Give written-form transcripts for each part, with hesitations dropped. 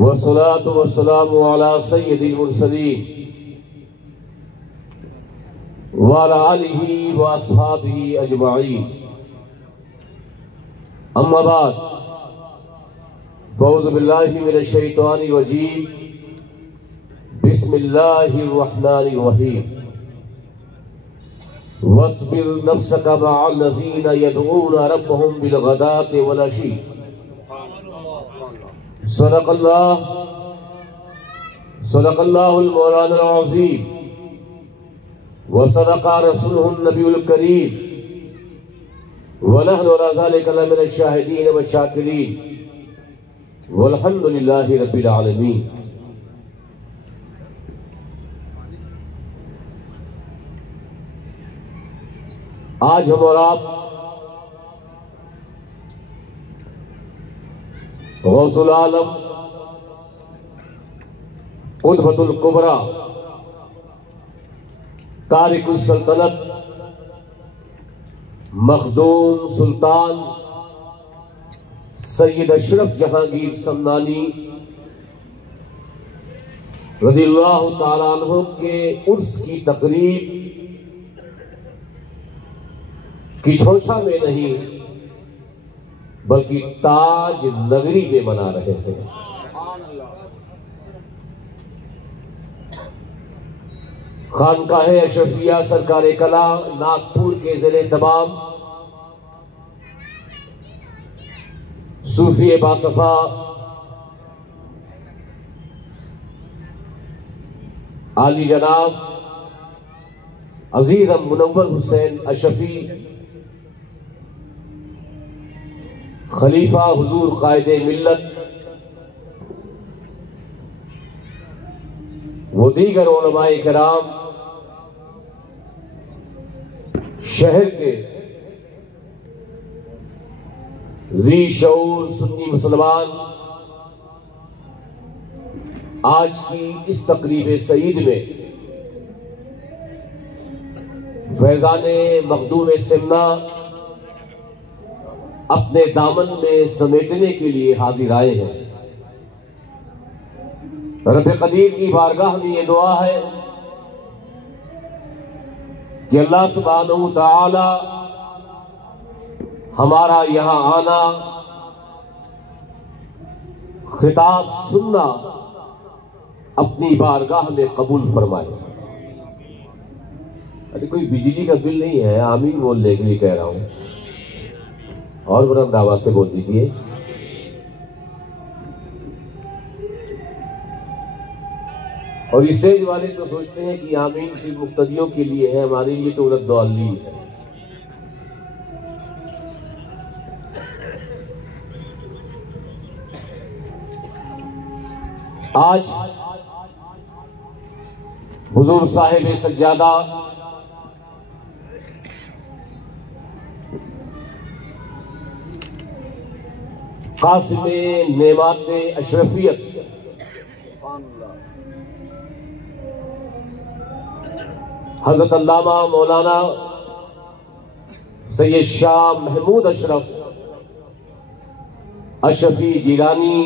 वस्सलातु वस्सलामु अला सय्यिदिल मुरसलीन व अला आलिहि व अस्हाबिहि अजमाईन। अम्मा बाद, फ़ौज़ु बिल्लाहि मिनश शैतानिर रजीम। बिस्मिल्लाहिर रहमानिर रहीम। वस्बिर नफ्सका मअल लज़ीना यदऊना रब्बहुम बिल गदाति वल अशी। सदक़ल्लाहुल मौलाना अज़ीम व सदक़ा रसूलुहुन नबियुल करीम व नहनु अला ज़ालिका लमिनश शाहिदीन व शाकिरीन वल्हम्दुलिल्लाहि रब्बिल आलमीन। आज हम और आप गौसुल आलम क़ुतबतुल कुबरा तारिकुल सल्तनत मखदूम सुल्तान सैयद अशरफ जहांगीर समनानी रज़ियल्लाहु ताला अन्हु के उर्स की तकरीब किशोशा में नहीं बल्कि ताज नगरी में मना रहे थे। खानकाहे अशरफिया सरकारे कला नागपुर के ज़िले तमाम सूफी बासफा आली जनाब अजीज मुनव्वर हुसैन अशफी खलीफा हुजूर कायदे मिल्लत वो दीगर उलमाए किराम, शहर के जी शऊर सुन्नी मुसलमान आज की इस तकरीब सईद में फैजाने मखदूम सिमना अपने दामन में समेटने के लिए हाजिर आए हैं। रब कदीर की बारगाह में ये दुआ है कि अल्लाह सुब्हानहू तआला हमारा यहाँ आना, खिताब सुनना अपनी बारगाह में कबूल फरमाए। अरे कोई बिजली का बिल नहीं है, आमीन बोलने के लिए कह रहा हूं, और बुलंद आवाज से बोल दीजिए। और इस स्टेज वाले तो सोचते हैं कि आमीन सिर्फ मुक्तदियों के लिए है, हमारे लिए तो उलट दौली है। आज हुजूर साहिब सज्जादा कासिमे नेमाते अशरफियत हजरत अल्लामा मौलाना सैयद शाह महमूद अशरफ अशफी जिलानी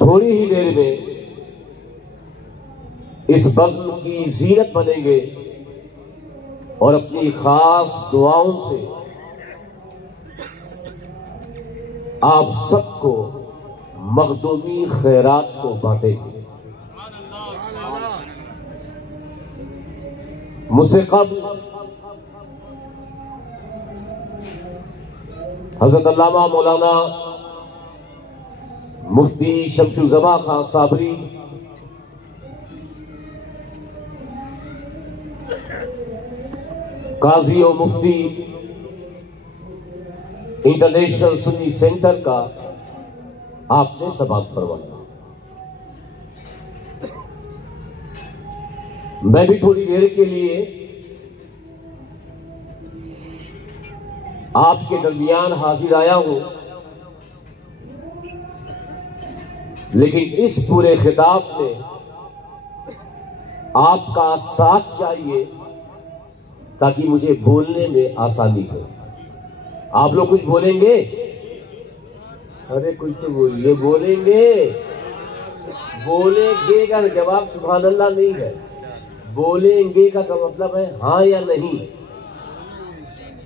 थोड़ी ही देर में इस बज़्म की ज़ीनत बनेंगे और अपनी खास दुआओं से आप सबको मखदूमी खैरात को बांटेंगे। मुझसे कब्ल हजरत अल्लामा मौलाना मुफ्ती शमशुज़्ज़मा खान साबरी काजी और मुफ्ती इंटरनेशनल सुन्नी सेंटर का आपने समाप्त करवाया। मैं भी थोड़ी देर के लिए आपके दरमियान हाजिर आया हूं, लेकिन इस पूरे खिताब में आपका साथ चाहिए ताकि मुझे बोलने में आसानी हो। आप लोग कुछ बोलेंगे? अरे कुछ तो बोलिए। बोलेंगे? बोलेंगे का जवाब सुभान अल्लाह नहीं है। बोलेंगे का मतलब है हाँ या नहीं।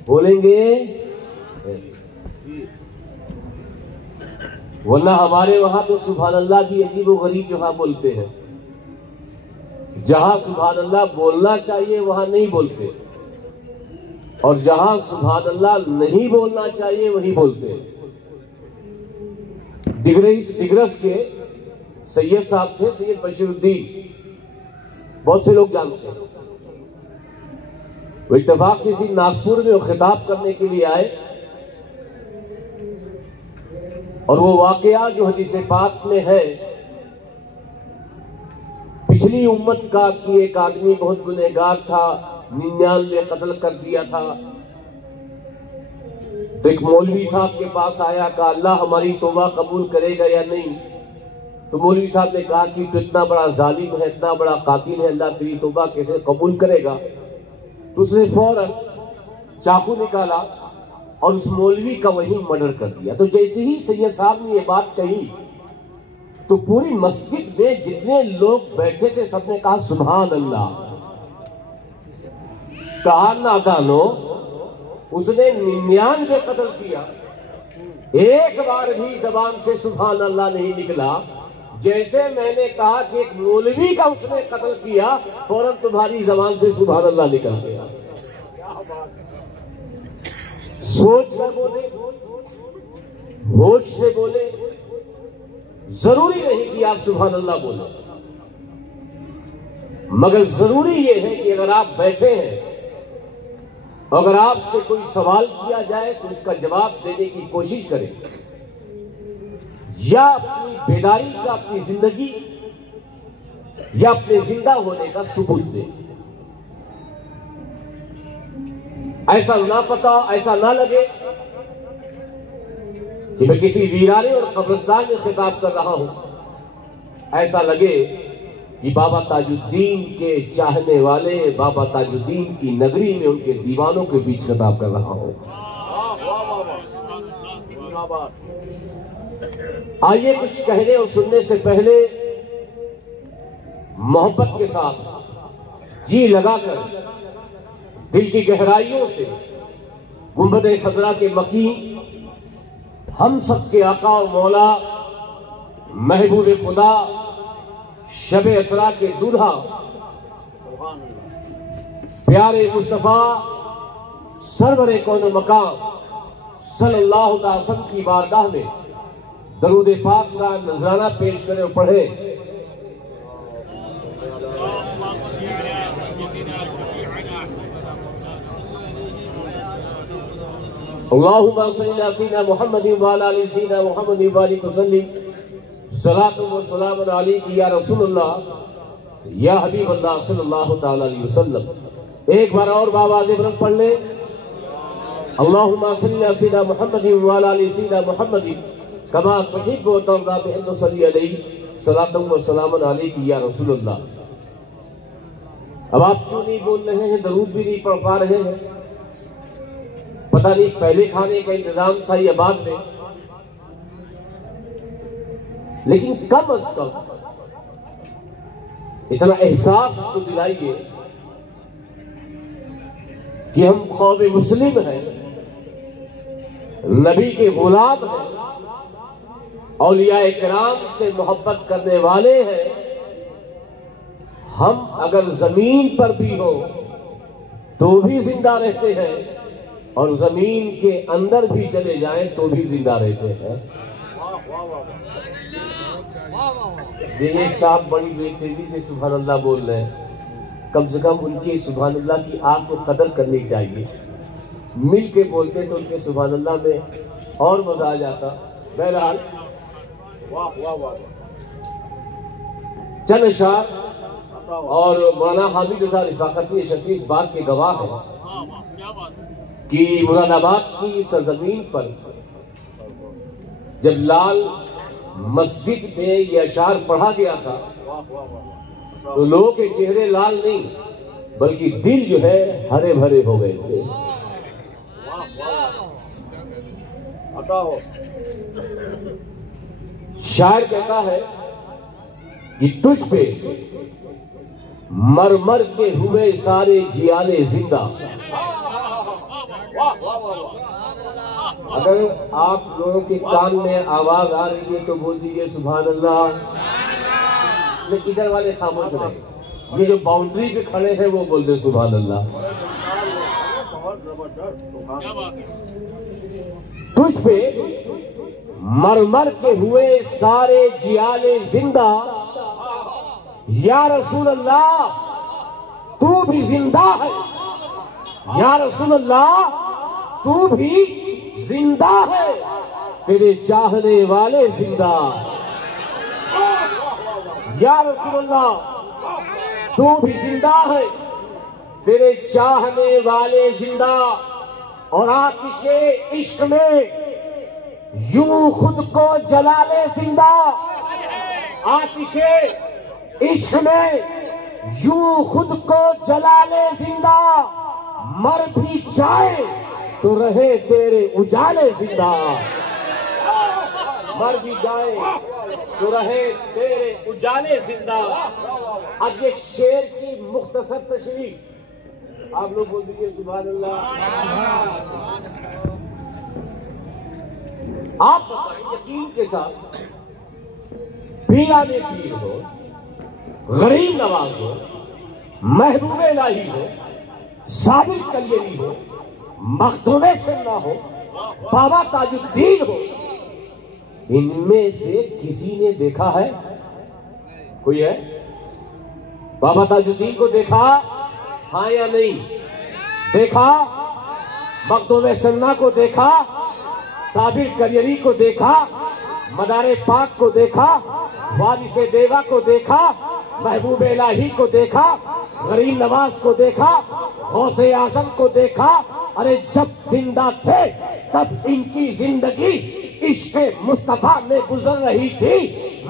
बोलेंगे, वरना हमारे वहां तो सुभान अल्लाह भी अजीब व गरीब जगह बोलते हैं। जहां सुभान अल्लाह बोलना चाहिए वहां नहीं बोलते, और जहां सुभान अल्लाह नहीं बोलना चाहिए वही बोलते हैं। दिग्रस के सैयद साहब थे, सैयद बशीरुद्दीन, बहुत से लोग जानते हैं। वो इत्तेफाक से इसी नागपुर में खिताब करने के लिए आए, और वो वाकया जो हदीस पाक में है, पिछली उम्मत का कि एक आदमी बहुत गुनहगार था, 99 कत्ल कर दिया था। तो एक मौलवी साहब के पास आया, कहा अल्लाह हमारी तौबा कबूल करेगा या नहीं? तो मौलवी साहब ने कहा कि तो इतना बड़ा जालिम है, इतना बड़ा कातिल है, अल्लाह तेरी तौबा कैसे कबूल करेगा? तो उसने फौरन चाकू निकाला और उस मौलवी का वही मर्डर कर दिया। तो जैसे ही सैयद साहब ने ये बात कही तो पूरी मस्जिद में जितने लोग बैठे थे सबने कहा सुभान अल्लाह। कहा नादानो, उसने 99 कत्ल किया, एक बार भी जबान से सुभान अल्लाह नहीं निकला। जैसे मैंने कहा कि एक मौलवी का उसने कत्ल किया, फौरन तुम्हारी जबान से सुभान अल्लाह निकल गया। सोच कर बोले, होश से बोले, जरूरी नहीं कि आप सुभान अल्लाह बोले, मगर जरूरी यह है कि अगर आप बैठे हैं, अगर आपसे कोई सवाल किया जाए तो उसका जवाब देने की कोशिश करें, या अपनी बेदारी का, अपनी जिंदगी या अपने जिंदा होने का सबूत दें। ऐसा ना पता, ऐसा ना लगे कि मैं किसी वीराने और कब्रिस्तान में खिताब कर रहा हूं, ऐसा लगे कि बाबा ताजुद्दीन के चाहने वाले, बाबा ताजुद्दीन की नगरी में उनके दीवानों के बीच खिताब कर रहा हूं। आइए कुछ कहने और सुनने से पहले मोहब्बत के साथ जी लगाकर दिल की गहराइयों से गुंबद खजरा के मकीन, हम सबके आका और मौला, महबूब खुदा, शब असरा के दूल्हा, प्यारे मुस्तफा सरवरे कौन मकाम सल्लल्लाहु अलैहि वसल्लम की बारगाह में दरूद पाक का नजराना पेश करें और पढ़े। अल्लाहुम्मा सल्ली अला सय्यिदिना मुहम्मद व अला आलि सय्यिदिना मुहम्मद व बारिक वसल्लिम। सलातु व सलाम अलैका या रसूलुल्लाह या हबीबल्लाह सल्लल्लाहु तआला अलैहि वसल्लम। एक बार और बावाज़ बुलंद पढ़ ले। अल्लाहुम्मा सल्ली अला सय्यिदिना मुहम्मद व अला आलि सय्यिदिना मुहम्मद कमा तुहिब्बु व तर्दा बि अन सल्ली अलैहि सलातु व सलाम अलैका या रसूलुल्लाह। अब आप क्यों नहीं बोल रहे हैं? दरूद भी नहीं पढ़ पा रहे हैं। पता नहीं पहले खाने का इंतजाम था या बाद में, लेकिन कम अज कम इतना एहसास तो दिलाइए कि हम कौम मुस्लिम हैं, नबी के गुलाम हैं, औलिया किराम से मोहब्बत करने वाले हैं। हम अगर जमीन पर भी हो तो भी जिंदा रहते हैं, और जमीन के अंदर भी चले जाएं तो भी जिंदा रहते हैं। देखिए साहब बड़ी तेजी से सुभान अल्लाह बोल रहे हैं। कम से कम उनके सुभान अल्लाह की आपको कदर करनी चाहिए। मिल के बोलते तो उनके सुभान अल्लाह में और मजा आ जाता। बहरहाल वाह वाह वाह। चंद अशआर और मौलाना हामिद रज़ा रिफाकती शफी इस बात के गवाह हैं कि मुरादाबाद की सरजमीन पर जब लाल मस्जिद में यह अशआर पढ़ा गया था तो लोगों के चेहरे लाल नहीं बल्कि दिल जो है हरे भरे हो गए थे। हटाओ। शायर कहता है कि तुझ पे मर मर के हुए सारे जियाले जिंदा। अगर आप लोगों के कान में आवाज आ रही है तो बोल दीजिए सुभान अल्लाह। मैं इधर वाले खामोश रहे, ये जो बाउंड्री पे खड़े हैं वो बोल दे सुभान अल्लाह। बहुत जबरदस्त। तुझ पे मर मर के हुए सारे जियाले जिंदा, या रसूल अल्लाह तू भी जिंदा है, या रसूल अल्लाह तू भी जिंदा है, तेरे चाहने वाले जिंदा। या रसूल अल्लाह तू भी जिंदा है, तेरे चाहने वाले जिंदा। और आतिशे इश्क में यूं खुद को जला ले जिंदा। आतिशे इश्क में यूं खुद को जला ले जिंदा, मर भी जाए तो रहे तेरे उजाले जिंदा। मर भी जाए तो रहे तेरे उजाले जिंदा। अब ये शेर की मुख्तसर तशरीह आप लोग बोल दीजिए सुभान अल्लाह। आप बताएं यकीन के साथ, पीराने पीर हो, गरीब नवाज हो, महबूब इलाही हो, साबिर कलियरी हो, मखदूम सन्ना हो, बाबा ताजुद्दीन हो, इनमें से किसी ने देखा है? कोई है? बाबा ताजुद्दीन को देखा? हाँ या नहीं? देखा? मखदूम सन्ना को देखा? साबिर कलियरी को देखा? मदारे पाक को देखा? वारिसे देवा को देखा? महबूब इलाही को देखा? गरीब नवाज को देखा? गौसे आजम को देखा? अरे जब जिंदा थे तब इनकी जिंदगी इश्क़ मुस्तफा में गुजर रही थी,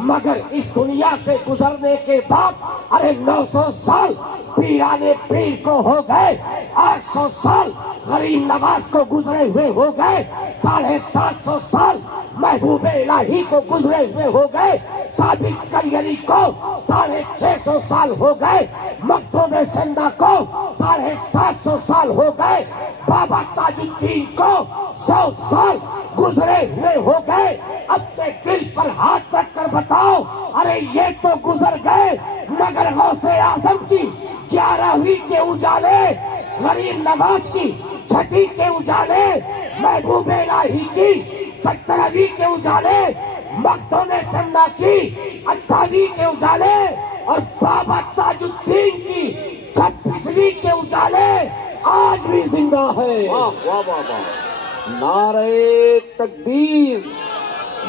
मगर इस दुनिया से गुजरने के बाद अरे 900 साल पीराने पीर को हो गए, 800 साल गरीब नवाज को गुजरे हुए हो गए, 750 साल महबूब इलाही को गुजरे हुए हो गए, साबिर कलियरी को 650 साल हो गए, मखदूम सन्ना को 750 साल हो गए, बाबा ताजुद्दीन को 100 साल गुजरे हुए हो गए। अपने दिल पर हाथ रख कर बताओ, अरे ये तो गुजर गए, मगर गौसे आजम की 11वीं के उजाले, गरीब नवाज की 6ठी के उजाले, महबूब इलाही की 17वीं के उजाले, मखदूम सन्ना की 28वीं के उजाले और बाबा ताजुद्दीन की 26वीं के उजाले आज भी जिंदा है। वाह वाह वाह वाह। नारे तकबीर,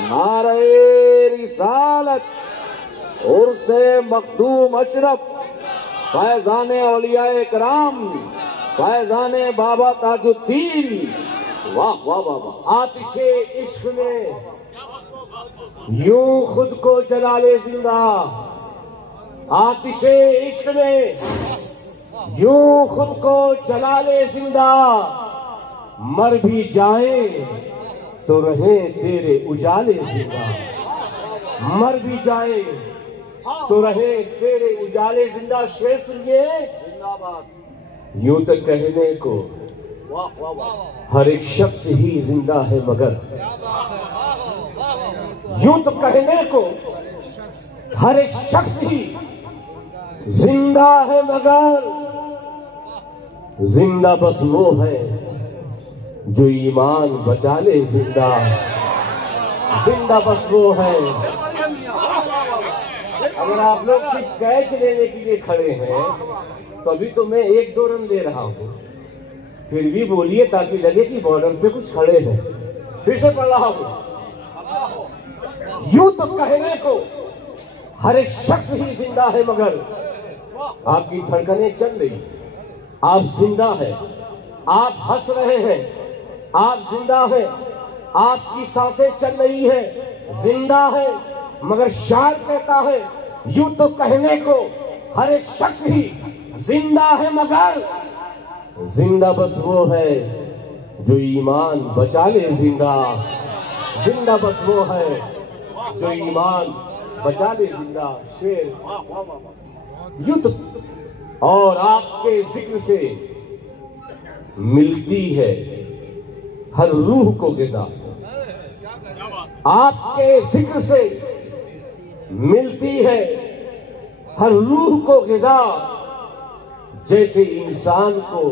नारे रिसालत, उर्से मखदूम अशरफ, फैजाने औलियाए कराम, फैजाने बाबा ताजुद्दीन। वाह वाह वाह वाह। आतिशे इश्क में यूं खुद को जला ले जिंदा। आतिशे इश्क में यूं खुद को जला ले जिंदा, मर भी जाए तो रहे तेरे उजाले जिंदा। मर भी जाए तो रहे तेरे उजाले जिंदा। शेर सुनिए, जिंदाबाद। यूं तो कहने को वाह वाह वाह। हर एक शख्स ही जिंदा है, मगर यूं तो कहने को हर एक शख्स ही जिंदा है, मगर जिंदा बस वो है जो ईमान बचा ले जिंदा। जिंदा बस वो है। अगर आप लोग सिर्फ कैच लेने के लिए खड़े हैं तो अभी तो मैं 1-2 रन ले रहा हूं, फिर भी बोलिए ताकि लगे कि बॉर्डर पे कुछ खड़े हैं। फिर से पढ़ रहा हूं, यूं तो कहने को हर एक शख्स ही जिंदा है, मगर आपकी धड़कनें चल रही, आप जिंदा है, आप हंस रहे हैं, आप जिंदा है, आपकी सांसें चल रही है, जिंदा है, मगर शायर कहता है यूं तो कहने को हर एक शख्स ही जिंदा है, मगर जिंदा बस वो है जो ईमान बचा ले जिंदा। जिंदा बस वो है जो ईमान बचा ले जिंदा। शेर युद्ध और आपके जिक्र से मिलती है हर रूह को ग़िज़ा। आपके जिक्र से मिलती है हर रूह को ग़िज़ा। जैसे इंसान को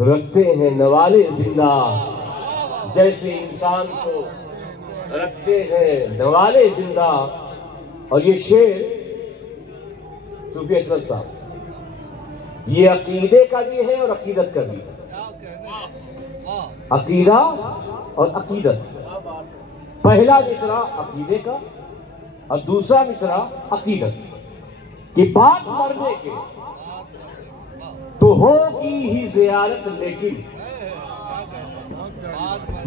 रखते हैं नवाले जिंदा, जैसे इंसान को रखते हैं नवाले जिंदा। और ये शेर सूफी असलम साहब, ये अकीदे का भी है और अकीदत का भी है। अकीदा और अकीदत। पहला मिसरा अकीदे का और दूसरा मिसरा अकीदत की बात मरने के तो होगी ही ज़ियारत, लेकिन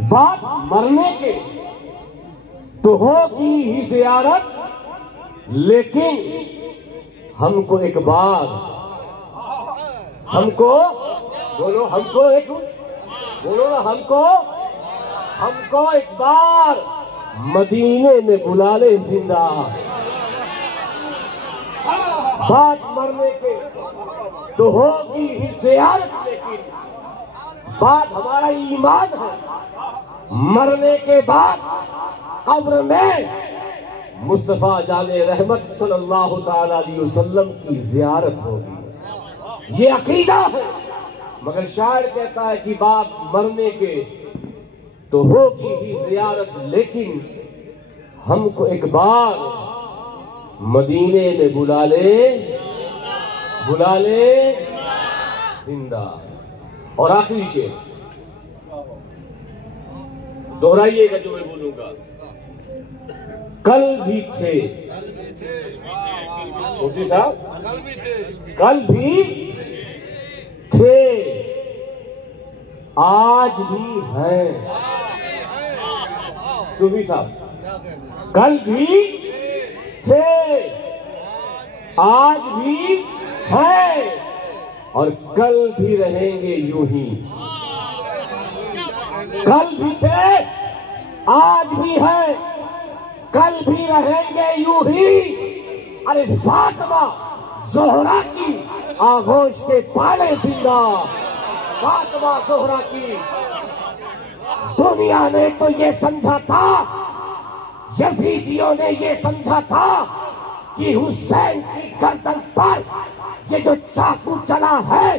बात मरने के तो होगी ही ज़ियारत, लेकिन हमको एक बार, हमको बोलो, हमको एक बोलो ना, हमको एक बार मदीने में बुला ले जिंदा। बात मरने के तो होगी ही ज़ियारत, लेकिन बात हमारा ईमान है। मरने के बाद कब्र में मुस्तफा जाने रहमत सल्लल्लाहु ताला अलैहि वसल्लम की ज़ियारत होगी। ये अकीदा है। मगर शायर कहता है कि बात मरने के तो होगी ही ज़ियारत, लेकिन हमको एक बार मदीने में बुला ले जिंदा। और आखिरी शेर दोहराइएगा जो मैं बोलूंगा। कल भी थे मुफ्ती साहब, कल भी थे, आज भी हैं। सूफी साहब, कल भी थे, आज भी हैं और कल भी रहेंगे यूं ही। कल भी थे, आज भी हैं, कल भी रहेंगे यूं ही। अरे फातिमा ज़ोहरा की आगोश के पाले जिंदा। फातिमा ज़ोहरा की दुनिया ने तो ये समझा था, यजीदियों ने ये समझा था कि हुसैन की गर्दन पर ये जो चाकू चला है,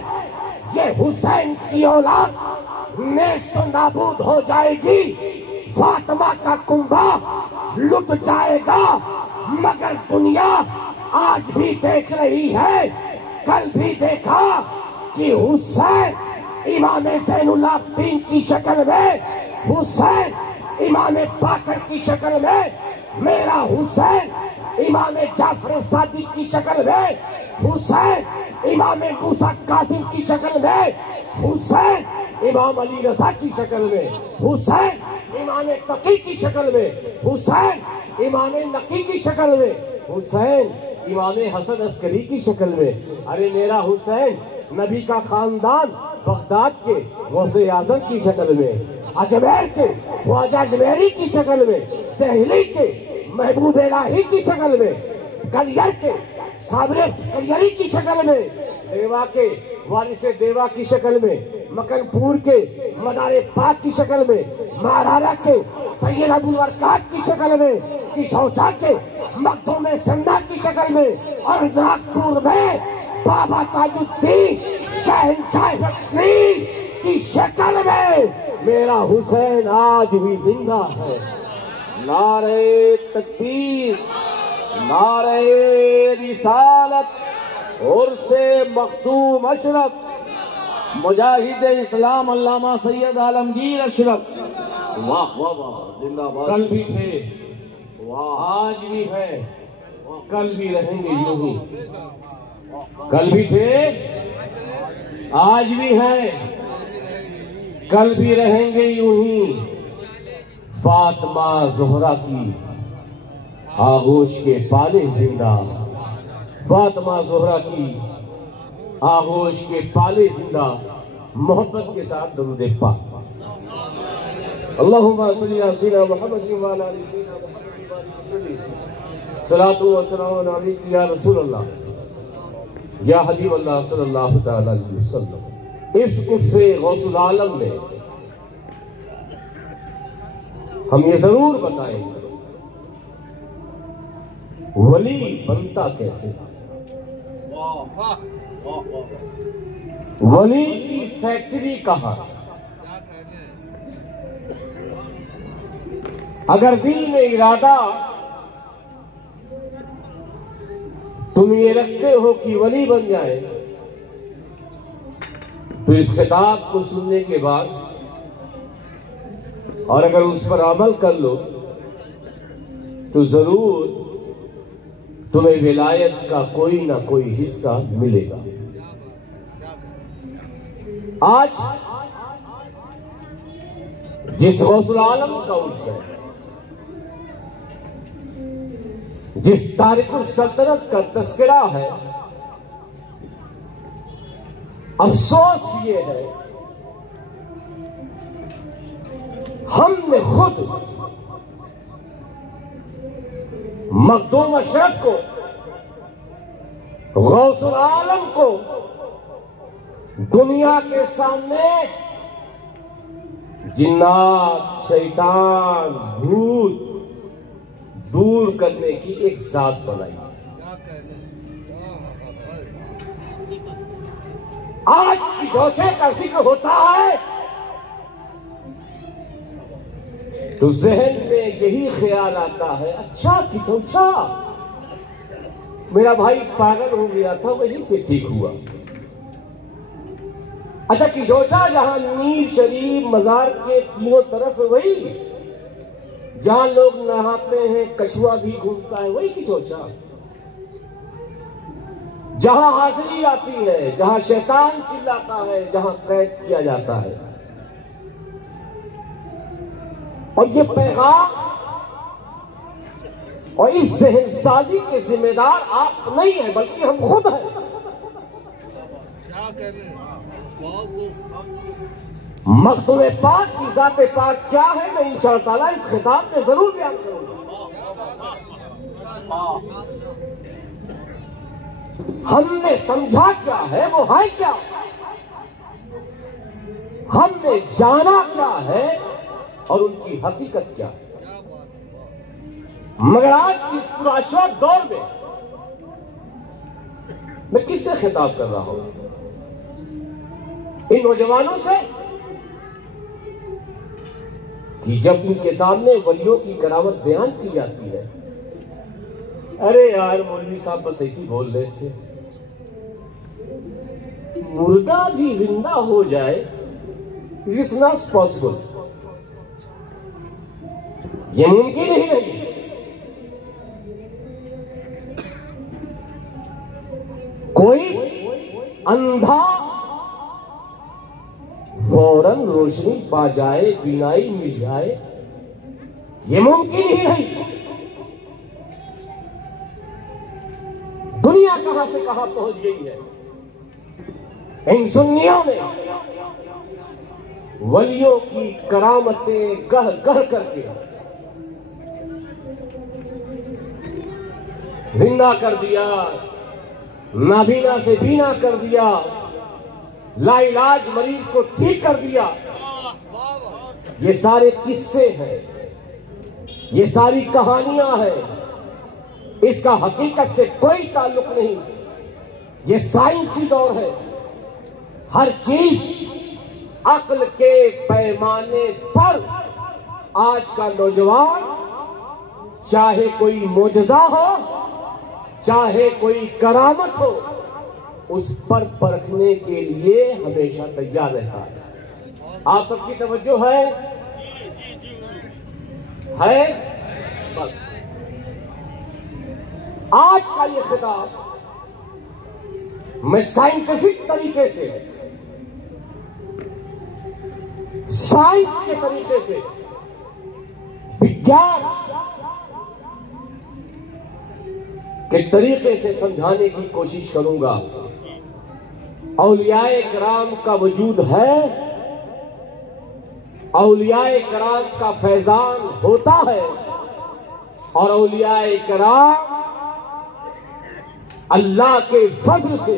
ये हुसैन की औलाद नेस्त नाबूद हो जाएगी। फातिमा का कुंबा लुट जाएगा। मगर दुनिया आज भी देख रही है, कल भी देखा कि हुसैन इमाम ज़ैनुल्लाब्दीन की शक्ल में, हुसैन इमाम बाकर की शक्ल में, मेरा हुसैन इमाम जाफर सादिक की शक्ल में, हुसैन इमाम मूसा कासिम की शक्ल में, हुसैन इमाम अली रज़ा की शक्ल में, हुसैन इमाम तकी की शक्ल में, हुसैन इमाम नकी की शक्ल में, हुसैन इमाम हसन अस्करी की शक्ल में। अरे मेरा हुसैन नबी का खानदान बगदाद के गौसे आजम की शक्ल में, अजमेर के ख्वाजा अजमेरी की शक्ल में, दहली के महबूब इलाही की शक्ल में, गलियर के साबरे गलियरी की शक्ल में, देवा के वारिसे देवा की शक्ल में, मकनपुर के मदारे पाक की शक्ल में, महारारा के सैयद अबुल बरकात की शक्ल में, किशौचा के मखदूम संदा की शक्ल में, और नागपुर में बाबा ताजुद्दीन शहंशाह फकीर की शक्ल में मेरा हुसैन आज भी जिंदा है। नारे तकबीर, नारे रिसालत, उर्से मखदूम अशरफ, मुजाहिद इस्लाम अल्लामा सैयद आलमगीर अशरफ। वाह वाह वाह, जिंदाबाद। कल भी थे, वाह, आज भी है, कल भी रहेंगे यूं ही। कल भी थे, आज भी हैं, कल भी रहेंगे यूं ही। फातिमा ज़ोहरा की आगोश के पाले जिंदा, फातिमा ज़ोहरा की आगोश के पाले जिंदा। मोहब्बत के साथ दरूद पाक। अल्लाहुम्मा सल्ली अला सय्यिदिना मुहम्मदिन व अला आलि सय्यिदिना मुहम्मदिन सलातु व सलामु अलैका या रसूल अल्लाह या हबीब अल्लाह सल्लल्लाहु तआला अलैहि वसल्लम। इस उससे गौसुल आलम में हम ये जरूर बताएंगे वली बनता कैसे, वली की फैक्ट्री कहां। अगर दिल में इरादा तुम ये रखते हो कि वली बन जाए, तो इस किताब को सुनने के बाद और अगर उस पर अमल कर लो तो जरूर तुम्हें विलायत का कोई ना कोई हिस्सा मिलेगा। आज जिस गौसुल आलम का उर्स है, जिस तारिकुल सल्तनत का तस्करा है, अफसोस ये है हमने खुद मखदूम अशरफ को, गौसुल आलम को दुनिया के सामने जिन्नात, शैतान, भूत दूर करने की एक जात बनाई। आज की जोचे का जिक्र होता है तो जहन में यही ख्याल आता है, अच्छा खिचौछा मेरा भाई पागल हो गया था, वहीं से ठीक हुआ। अच्छा खिचौछा जहां मीर शरीफ मजार के तीनों तरफ वही, जहां लोग नहाते हैं कछुआ भी घूमता है, वही खिचौछा। जहां हाजिरी आती है, जहां शैतान चिल्लाता है, जहां कैद किया जाता है। और ये पैगाम और इस जहनसाजी के जिम्मेदार आप नहीं है बल्कि हम खुद हैं। क्या कर रहे हैं? मखदूम पाक की जाते पाक क्या है, मैं इंशाअल्लाह ताला इस खिताब में जरूर बयान करूंगा। हमने समझा क्या है, वो है क्या, हमने जाना क्या है और उनकी हकीकत क्या है। मगर आज की इस पुराशर दौर में मैं किससे खिताब कर रहा हूं? इन नौजवानों से कि जब इनके सामने वलियों की करामत बयान की जाती है, अरे यार मौलवी साहब बस ऐसी बोल रहे थे, मुर्दा भी जिंदा हो जाए, इट्स नॉट पॉसिबल, ये मुमकिन ही नहीं। कोई अंधा फौरन रोशनी पा जाए, बीनाई मिल जाए, ये मुमकिन ही नहीं। दुनिया कहां से कहां पहुंच गई है। इन सुन्नियों ने वलियों की करामतें गह गह करके जिंदा कर दिया, नाबीना से बीना कर दिया, लाइलाज मरीज को ठीक कर दिया। ये सारे किस्से हैं, ये सारी कहानियां हैं, इसका हकीकत से कोई ताल्लुक नहीं। ये साइंसी दौर है, हर चीज अक्ल के पैमाने पर आज का नौजवान, चाहे कोई मोजज़ा हो, चाहे कोई करामत हो, उस पर परखने के लिए हमेशा तैयार रहता है। आप सबकी तवज्जो है? बस आज का ये खिताब मैं साइंटिफिक तरीके से, साइंस के तरीके से, विज्ञान के तरीके से समझाने की कोशिश करूंगा। औलियाए किराम का वजूद है औलियाए कराम का फैजान होता है और औलियाए कराम अल्लाह के फजल से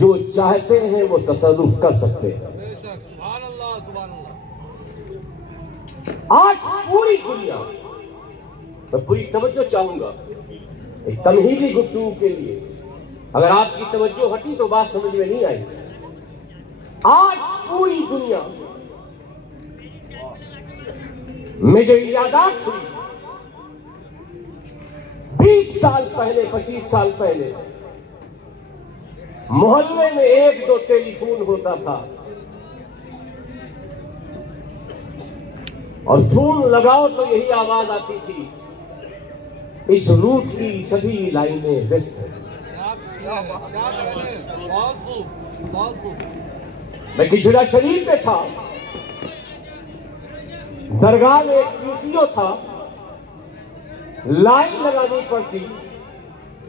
जो चाहते हैं वो तसर्रुफ कर सकते हैं। सुभान अल्लाह, सुभान अल्लाह। आज पूरी दुनिया, मैं पूरी तवज्जो चाहूंगा एक तमहीदी गुफ्तगू के लिए। अगर आपकी तवज्जो हटी तो बात समझ में नहीं आई। आज पूरी दुनिया में जो इजादात हुई 20 साल पहले, 25 साल पहले मोहल्ले में 1-2 टेलीफोन होता था और फोन लगाओ तो यही आवाज आती थी, इस रूट की सभी लाइनें व्यस्त हैं। मैं किशोरा शरीफ में था, दरगाह में एक पीसीओ था, लाइन लगानी पड़ती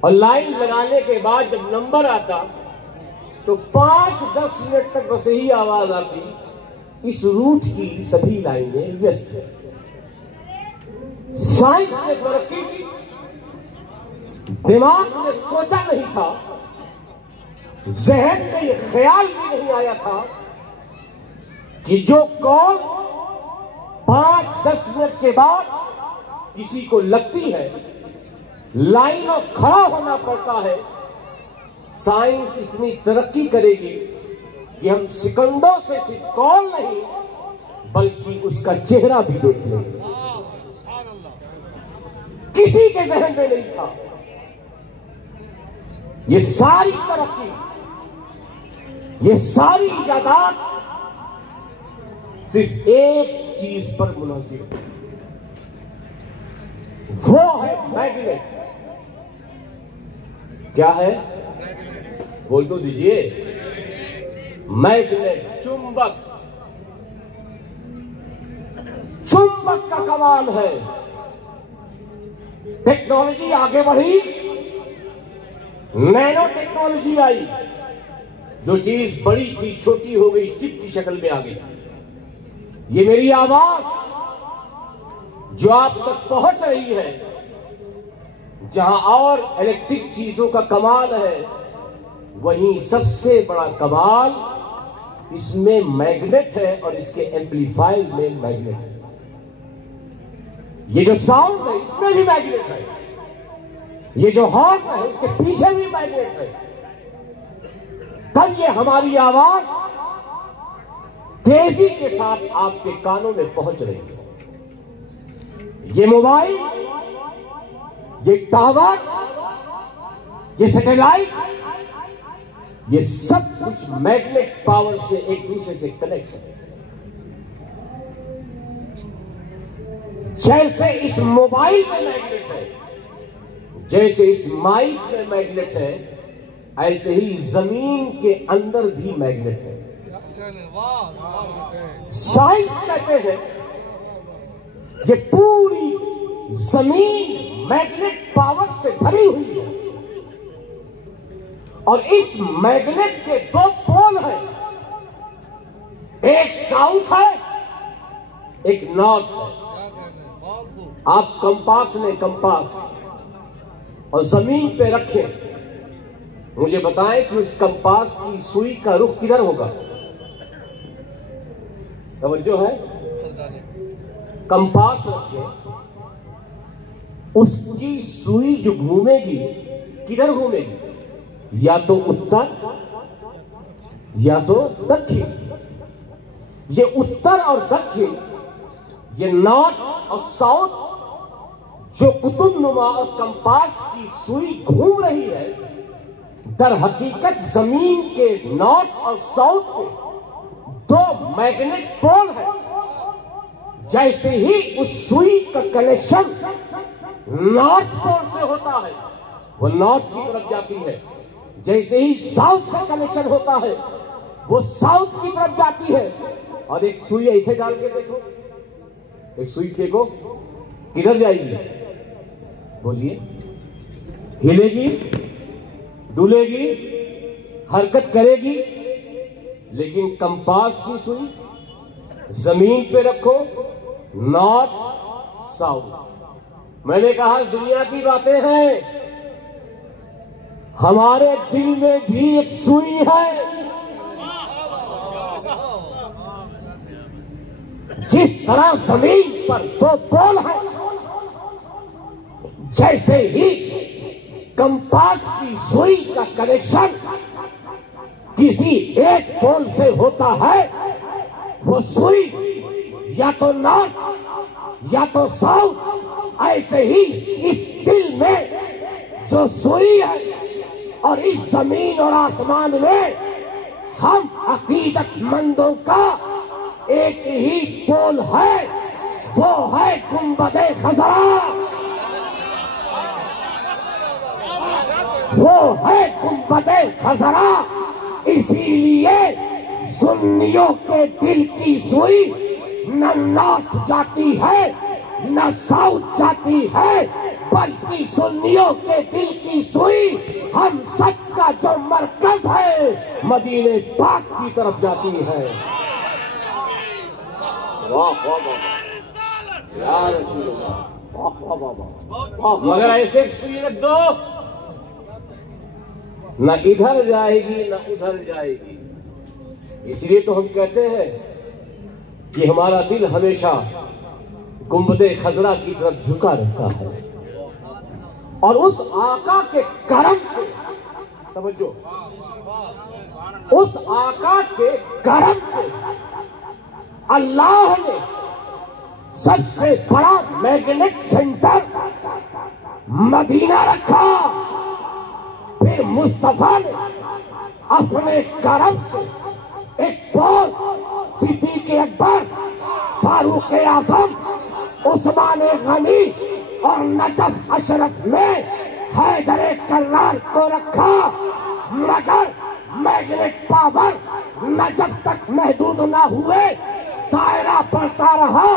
और लाइन लगाने के बाद जब नंबर आता तो 5-10 मिनट तक बस यही आवाज आती, इस रूट की सभी लाइनें व्यस्त हैं। साइंस ने तरक्की की, दिमाग में सोचा नहीं था, जहन में ये ख्याल भी नहीं आया था कि जो कॉल 5-10 मिनट के बाद किसी को लगती है, लाइन में खड़ा होना पड़ता है। साइंस इतनी तरक्की करेगी कि हम सेकंडों से सिर्फ कॉल नहीं बल्कि उसका चेहरा भी देख लेंगे। किसी के जहन में नहीं था। ये सारी तरक्की, ये सारी इजादात सिर्फ एक चीज पर मुनहसिर है, वो है मैग्नेट। क्या है? बोल तो दीजिए। मैग्नेट, चुंबक। चुंबक का कमाल है। टेक्नोलॉजी आगे बढ़ी, नैनो टेक्नोलॉजी आई, जो चीज बड़ी थी छोटी हो गई, चिप की शक्ल में आ गई। ये मेरी आवाज जो आप तक पहुंच रही है, जहां और इलेक्ट्रिक चीजों का कमाल है, वहीं सबसे बड़ा कमाल इसमें मैग्नेट है और इसके एम्पलीफायर में मैग्नेट है। ये जो साउंड है इसमें भी मैग्नेट है, ये जो हॉर्न है इसके पीछे भी मैग्नेट है। तब ये हमारी आवाज तेजी के साथ आपके कानों में पहुंच रही है। ये मोबाइल, ये टावर, ये सैटेलाइट, ये सब कुछ मैग्नेट पावर से एक दूसरे से कनेक्ट है। जैसे इस मोबाइल में मैग्नेट है, जैसे इस माइक में मैग्नेट है, ऐसे ही जमीन के अंदर भी मैग्नेट है। साइंस कहते हैं ये पूरी जमीन मैग्नेट पावर से भरी हुई है और इस मैग्नेट के 2 पोल हैं, एक साउथ है, एक नॉर्थ है। आप कंपास ने कंपास और जमीन पे रखें, मुझे बताएं कि उस कंपास की सुई का रुख किधर होगा? तवज्जो है? कंपास रखें, उसकी सुई जो घूमेगी किधर घूमेगी? या तो उत्तर या तो दक्षिण। ये उत्तर और दक्षिण, ये नॉर्थ और साउथ, जो कुतुबनुमा और कंपास की सुई घूम रही है, दर हकीकत जमीन के नॉर्थ और साउथ के 2 मैग्नेट पोल है। जैसे ही उस सुई का कनेक्शन नॉर्थ पोल से होता है, वो नॉर्थ की तरफ जाती है। जैसे ही साउथ से कनेक्शन होता है, वो साउथ की तरफ जाती है। और एक सुई ऐसे डाल के देखो, एक सुई फेंको, किधर जाएगी? बोलिए। हिलेगी, डुलेगी, हरकत करेगी, लेकिन कंपास की सुई जमीन पे रखो, नॉर्थ साउथ। मैंने कहा दुनिया की बातें हैं, हमारे दिल में भी एक सुई है। जिस तरह जमीन पर दो पोल है, जैसे ही कंपास की सुई का कनेक्शन किसी एक पोल से होता है, वो सुई या तो नॉर्थ या तो साउथ। ऐसे ही इस दिल में जो सुई है और इस जमीन और आसमान में हम अकीदतमंदों का एक ही पोल है, वो है गुंबदे खजरा। वो है गुंबदे खजरा। इसीलिए सुन्नियों के दिल की सुई न नॉर्थ जाती है न साउथ जाती है, बल्कि सुन्नियों के दिल की सुई हम सबका जो मरकज है मदीने पाक की तरफ जाती है। वाह वाह वाह वाह वाह। मगर ऐसे सुई रख दो, न इधर जाएगी न उधर जाएगी। इसलिए तो हम कहते हैं कि हमारा दिल हमेशा गुंबदे खजरा की तरफ झुका रहता है। और उस आका के करम से, तवज्जो, उस आका के करम से अल्लाह ने सबसे बड़ा मैग्नेट सेंटर मदीना रखा। फिर मुस्तफा ने अपने करम से एक पोल सिद्दीक अकबर, फारूक आजम, उस्मान गनी और नजफ अशरफ में हैदर कर्रार को रखा। मगर मैग्नेट पावर नजफ तक महदूद ना हुए, दायरा बढ़ता रहा।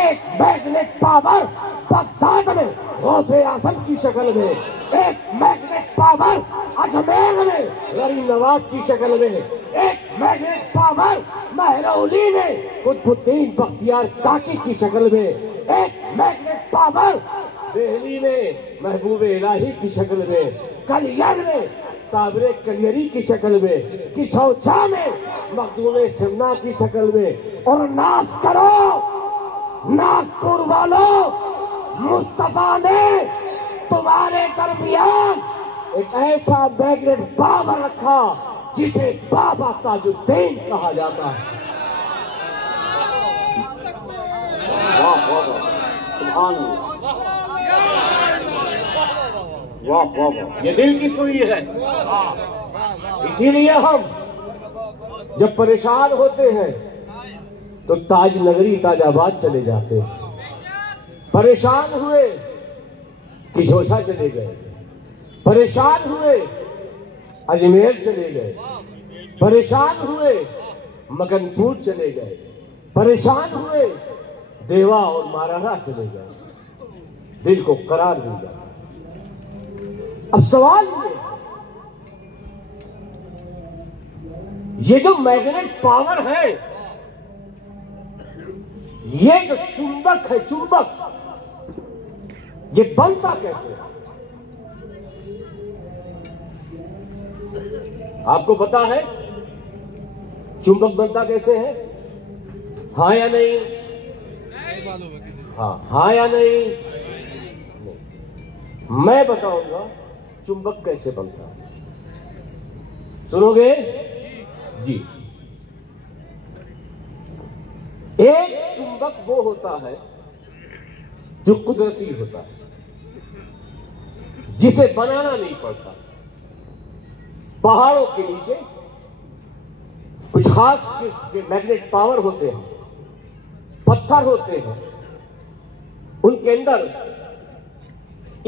एक मैग्नेट पावर बगदाद में गौसे आजम की शक्ल में, एक मैग्नेट पावर अजमेर में गरीब नवाज की शक्ल में, एक मैग्नेट पावर महरौली में कुतुबुद्दीन बख्तियार काकी की शक्ल में, एक मैग्नेट पावर दिल्ली में महबूब इलाही की शक्ल में, कलियर में साबरे कलियरी की शक्ल में, किशौचा में मखदूम सिमना की शक्ल में। और नाश करो नागपुर वालों, मुस्तफा ने तुम्हारे दरमियान एक ऐसा मैग्नेट पावर रखा जिसे बाबा ताजुद्दीन कहा जाता है। वाह वाह सुभान अल्लाह, वाह वाह वाह। ये दिल की सुई है। इसीलिए हम जब परेशान होते हैं तो ताज नगरी ताजाबाद चले जाते हैं। परेशान हुए किशोसा चले गए, परेशान हुए अजमेर चले गए, परेशान हुए मगनपुर चले गए, परेशान हुए देवा और माराना चले गए। दिल को करार मिल जाता। अब सवाल ये जो मैग्नेट पावर है, ये जो चुंबक है, चुंबक, ये बनता कैसे? आपको पता है चुंबक बनता कैसे है? हाँ या नहीं? हाँ या नहीं? मैं बताऊंगा चुंबक कैसे बनता है। सुनोगे जी? एक चुंबक वो होता है जो कुदरती होता है, जिसे बनाना नहीं पड़ता। पहाड़ों के नीचे कुछ खास किस्म के मैग्नेट पावर होते हैं, पत्थर होते हैं, उनके अंदर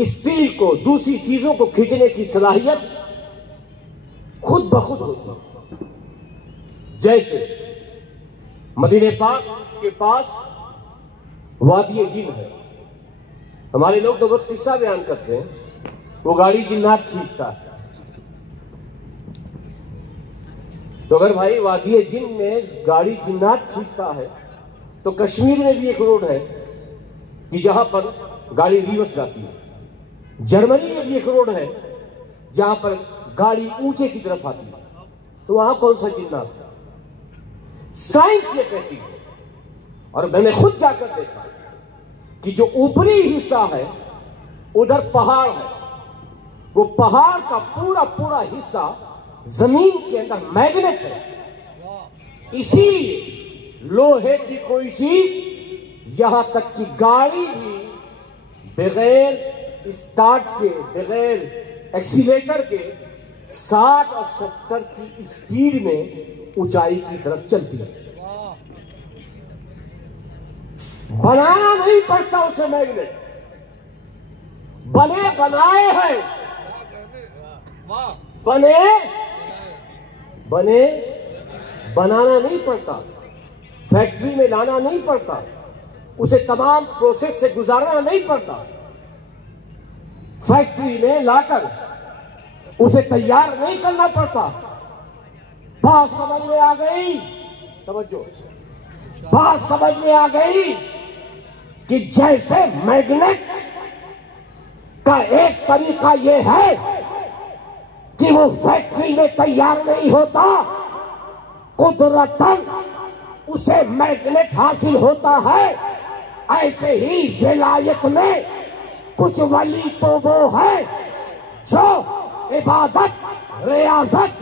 स्टील को, दूसरी चीजों को खींचने की सलाहियत खुद ब खुद होती है। जैसे मदीने पाक के पास वादी जिन है। हमारे लोग तो बहुत किस्सा बयान करते हैं, वो गाड़ी जिन्नात खींचता है। तो अगर भाई वादी जिन में गाड़ी जिन्नात खींचता है तो कश्मीर में भी एक रोड है कि जहां पर गाड़ी रिवर्स जाती है। जर्मनी में भी एक रोड है जहां पर गाड़ी ऊंचे की तरफ आती है। तो वहां कौन सा जिन्नात है? साइंस ये कहती है, और मैंने खुद जाकर देखा कि जो ऊपरी हिस्सा है उधर पहाड़ है, वो पहाड़ का पूरा पूरा हिस्सा जमीन के अंदर मैग्नेट है। इसीलिए लोहे की कोई चीज, यहां तक कि गाड़ी भी बगैर स्टार्ट के, बगैर एक्सीलेटर के 60 और 70 की स्पीड में ऊंचाई की तरफ चलती है। बनाना नहीं पड़ता उसे मैग्नेट, बने बनाए हैं, बने बने बनाना नहीं पड़ता, फैक्ट्री में लाना नहीं पड़ता, उसे तमाम प्रोसेस से गुजारना नहीं पड़ता। फैक्ट्री में लाकर उसे तैयार नहीं करना पड़ता। बात समझ में आ गई? समझो, बात समझ में आ गई कि जैसे मैग्नेट का एक तरीका यह है कि वो फैक्ट्री में तैयार नहीं होता, कुदरतन उसे मैग्नेट हासिल होता है, ऐसे ही विलायत में कुछ वली तो वो है जो इबादत, रियाजत,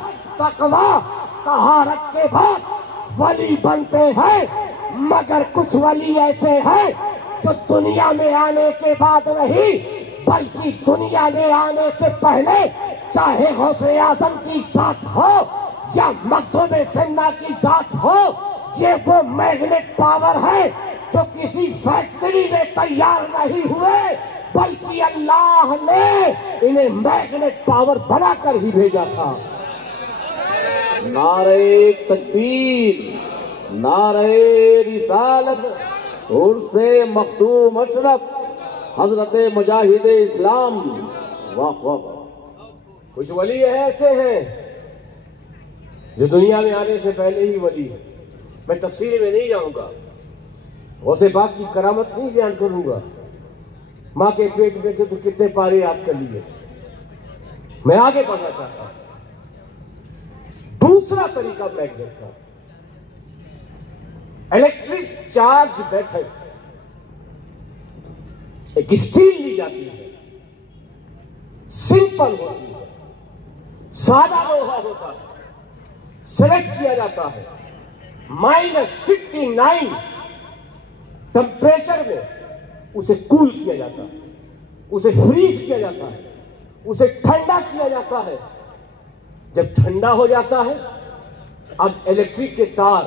तकवा, तहारत के बाद वली बनते हैं। मगर कुछ वली ऐसे हैं जो दुनिया में आने के बाद नहीं, बल्कि दुनिया में आने से पहले, चाहे गौसे आजम की जात हो या मखदूम सिन्हा की जात हो, ये वो मैग्नेट पावर है जो किसी फैक्ट्री में तैयार नहीं हुए, बल्कि अल्लाह ने इन्हें मैग्नेट पावर बनाकर ही भेजा था। नारे तकबीर, नारे रिसालत, उर्से मखदूम अशरफ, हजरत मुजाहिद इस्लाम। वाह वाह। कुछ वली ऐसे हैं जो दुनिया में आने से पहले ही वली है। मैं तफसील में नहीं जाऊंगा, गौसे पाक की करामत नहीं बयान करूंगा। मां के पेट में थे तो कितने पारे याद कर लिए। मैं आगे बढ़ना चाहता हूं। दूसरा तरीका मैग्नेट का, इलेक्ट्रिक चार्ज मेथड। एक स्टील ली जाती है, सिंपल होती है, सादा लोहा होता है, सेलेक्ट किया जाता है, -59 टेम्परेचर में उसे कूल किया जाता है, उसे फ्रीज किया जाता है, उसे ठंडा किया जाता है। जब ठंडा हो जाता है, अब इलेक्ट्रिक के तार,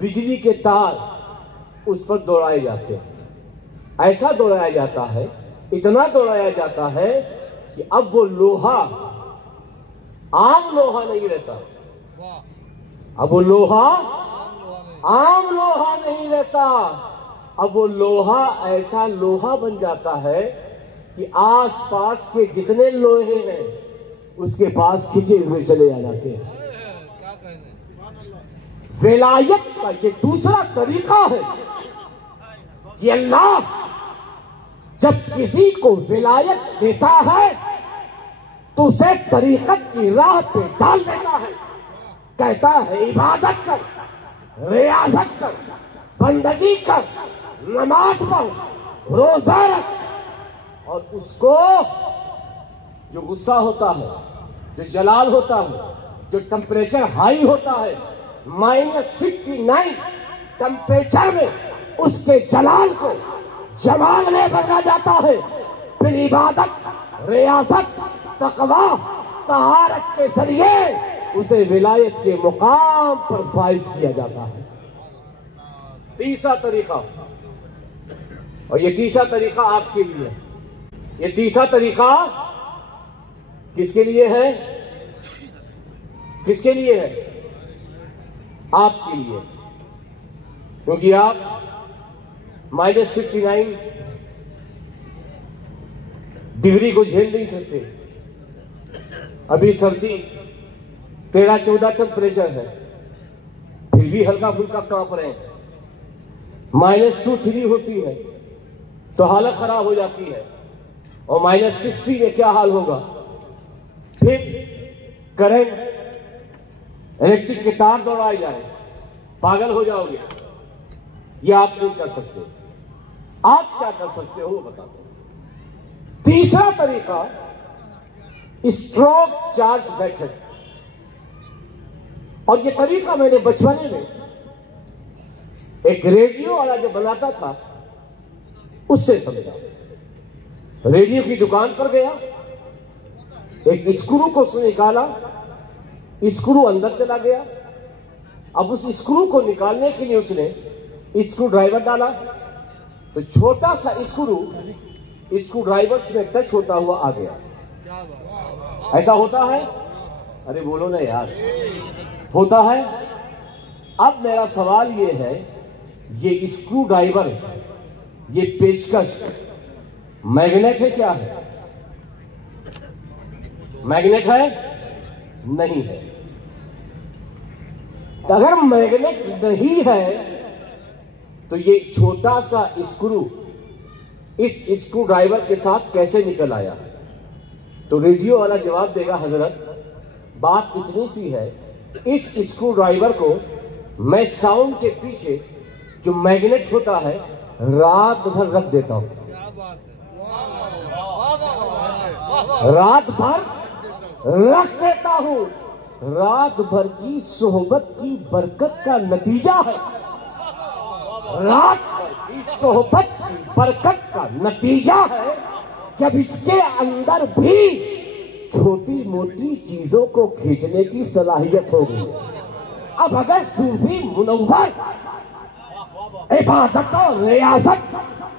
बिजली के तार उस पर दौड़ाए जाते हैं। ऐसा दौड़ाया जाता है, इतना दौड़ाया जाता है कि अब वो लोहा आम लोहा नहीं रहता। अब वो लोहा आम लोहा नहीं रहता। अब वो लोहा ऐसा लोहा बन जाता है कि आसपास के जितने लोहे हैं उसके पास खिंचे हुए चले आ जाते हैं। विलायत का ये दूसरा तरीका है कि अल्लाह जब किसी को विलायत देता है तो उसे तरीकत की राह पे डाल देता है। कहता है इबादत कर, रियाजत कर, बंदगी कर, नमाज पढ़, रोजा रख। और उसको जो गुस्सा होता है, जो जलाल होता है, जो टेम्परेचर हाई होता है, -59 टेम्परेचर में उसके जलाल को जमाल में बदला जाता है। फिर इबादत, रियासत, तकवा, तहारत के जरिए उसे विलायत के मुकाम पर फाइज किया जाता है। तीसरा तरीका, और ये तीसरा तरीका आपके लिए, ये तीसरा तरीका किसके लिए है? किसके लिए है? आपके लिए, क्योंकि आप -59 डिग्री को झेल नहीं सकते। अभी सर्दी 13-14 टेम्परेचर है, फिर भी हल्का फुल्का कांप रहे हैं। -2-3 होती है तो हालत खराब हो जाती है, और -60 में क्या हाल होगा? फिर करंट, इलेक्ट्रिक के तार दौड़ाए जाए, पागल हो जाओगे। ये आप नहीं कर सकते। आप क्या कर सकते हो वो बताते हैं। तीसरा तरीका स्ट्रोक चार्ज मेथड, और ये तरीका मैंने बचपने में एक रेडियो वाला जो बनाता था उससे समझा। रेडियो की दुकान पर गया, एक स्क्रू को उसने निकाला, स्क्रू अंदर चला गया। अब उस स्क्रू को निकालने के लिए उसने स्क्रू ड्राइवर डाला, तो छोटा सा स्क्रू ड्राइवर से टच होता हुआ आ गया। ऐसा होता है? अरे बोलो ना यार, होता है। अब मेरा सवाल ये है, ये स्क्रू ड्राइवर, ये पेचकश मैग्नेट है क्या है? मैग्नेट है? नहीं है। अगर मैग्नेट नहीं है तो ये छोटा सा स्क्रू इस स्क्रू ड्राइवर के साथ कैसे निकल आया? तो रेडियो वाला जवाब देगा, हजरत बात इतनी सी है, इस स्क्रू ड्राइवर को मैं साउंड के पीछे जो मैग्नेट होता है रात भर रख देता हूं। रात भर रख देता हूं। रात भर की सोहबत की बरकत का नतीजा है। रात भर की सोहबत की बरकत का नतीजा है जब इसके अंदर भी छोटी मोटी चीजों को खींचने की सलाहियत होगी। अब अगर सूफी मुनव्वर इबादत और रियाजत,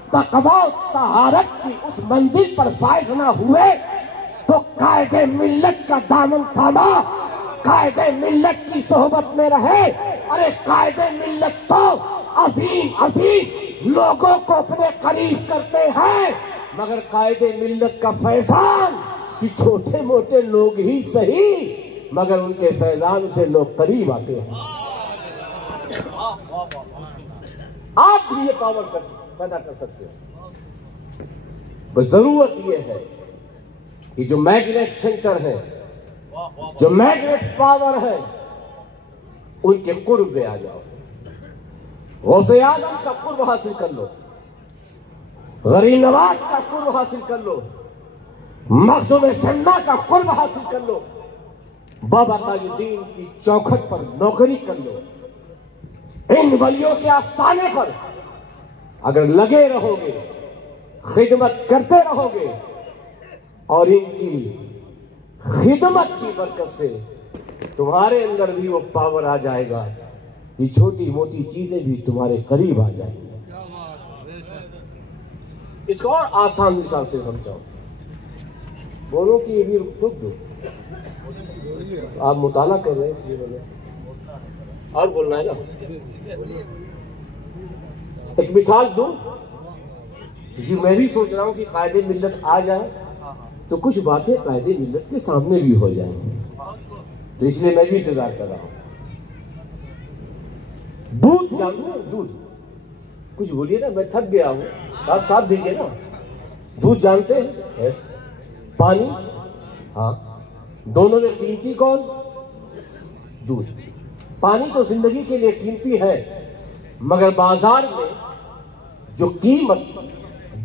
तकवा और तहारत की उस मंजिल पर फायज ना हुए तो कायदे मिल्लत का दामन थामा, कायदे मिल्लत की सोहबत में रहे। अरे कायदे मिल्लत तो अजीम अजीम लोगों को अपने करीब करते हैं, मगर कायदे मिल्लत का फैजान कि छोटे मोटे लोग ही सही, मगर उनके फैजान से लोग करीब आते हैं। आप भी ये पावर पैदा कर सकते हो। बस जरूरत ये है कि जो मैग्नेट सेंटर है, जो मैग्नेट पावर है, उनके कुर्ब में आ जाओ। गौसे आजम का कुर्ब हासिल कर लो, गरीब नवाज का कुर्ब हासिल कर लो, मखदूम सन्ना का कुर्ब हासिल कर लो, बाबा ताजुद्दीन की चौखट पर नौकरी कर लो। इन वलियों के आस्थाने पर अगर लगे रहोगे, खिदमत करते रहोगे, और इनकी खिदमत की बरकत से तुम्हारे अंदर भी वो पावर आ जाएगा, ये छोटी मोटी चीजें भी तुम्हारे करीब आ जाएंगी। इसको और आसान मिसाल से समझाओ। बोलो कि ये भी रुक दो, आप मुताला कर रहे हैं इसलिए बोले, और बोलना है ना। एक मिसाल दूं, क्योंकि मैं भी सोच रहा हूं कि कायदे मिल्लत आ जाए तो कुछ बातें कायदे मिल्लत के सामने भी हो जाएंगी, तो इसलिए मैं भी इंतजार कर रहा हूं। दूध जानते हैं? दूध कुछ बोलिए ना, मैं थक गया हूं, आप साथ दीजिए ना। दूध जानते हैं? यस। पानी? हाँ। दोनों में कीमती कौन? दूध। पानी तो जिंदगी के लिए कीमती है, मगर बाजार में जो कीमत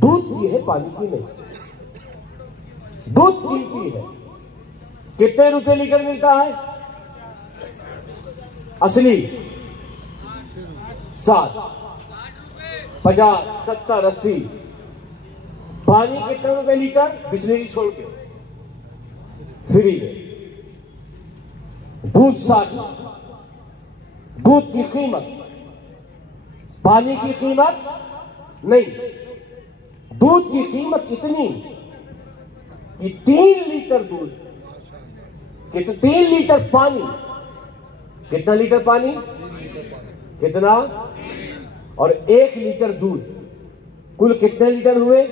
दूध की है पानी की नहीं। दूध कीमती है। कितने रुपए लीटर मिलता है? असली 60, 50, 70, 80। पानी कितने रुपए लीटर? बिस्लेरी छोड़ के फ्री में। दूध 60। दूध की कीमत, पानी की कीमत नहीं। दूध की कीमत इतनी कि 3 लीटर दूध, 3 लीटर पानी, कितना लीटर पानी? कितना? और 1 लीटर दूध, कुल कितने लीटर हुए?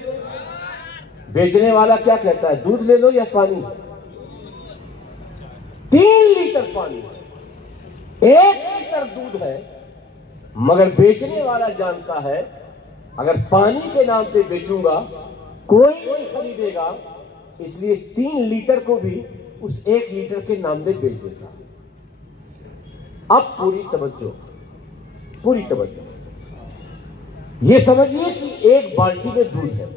बेचने वाला क्या कहता है, दूध ले लो या पानी? 3 लीटर पानी, 1 लीटर दूध है, मगर बेचने वाला जानता है अगर पानी के नाम पे बेचूंगा कोई खरीदेगा, इसलिए 3 लीटर को भी उस 1 लीटर के नाम पे बेच देता। अब पूरी तवज्जो, ये समझिए कि 1 बाल्टी में दूध है